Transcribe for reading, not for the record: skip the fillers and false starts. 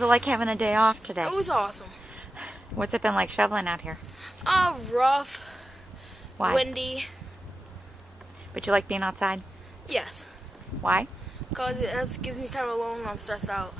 was it like having a day off today? It was awesome. What's it been like shoveling out here? Rough. Why? Windy. But you like being outside? Yes. Why? Because it gives me time alone when I'm stressed out.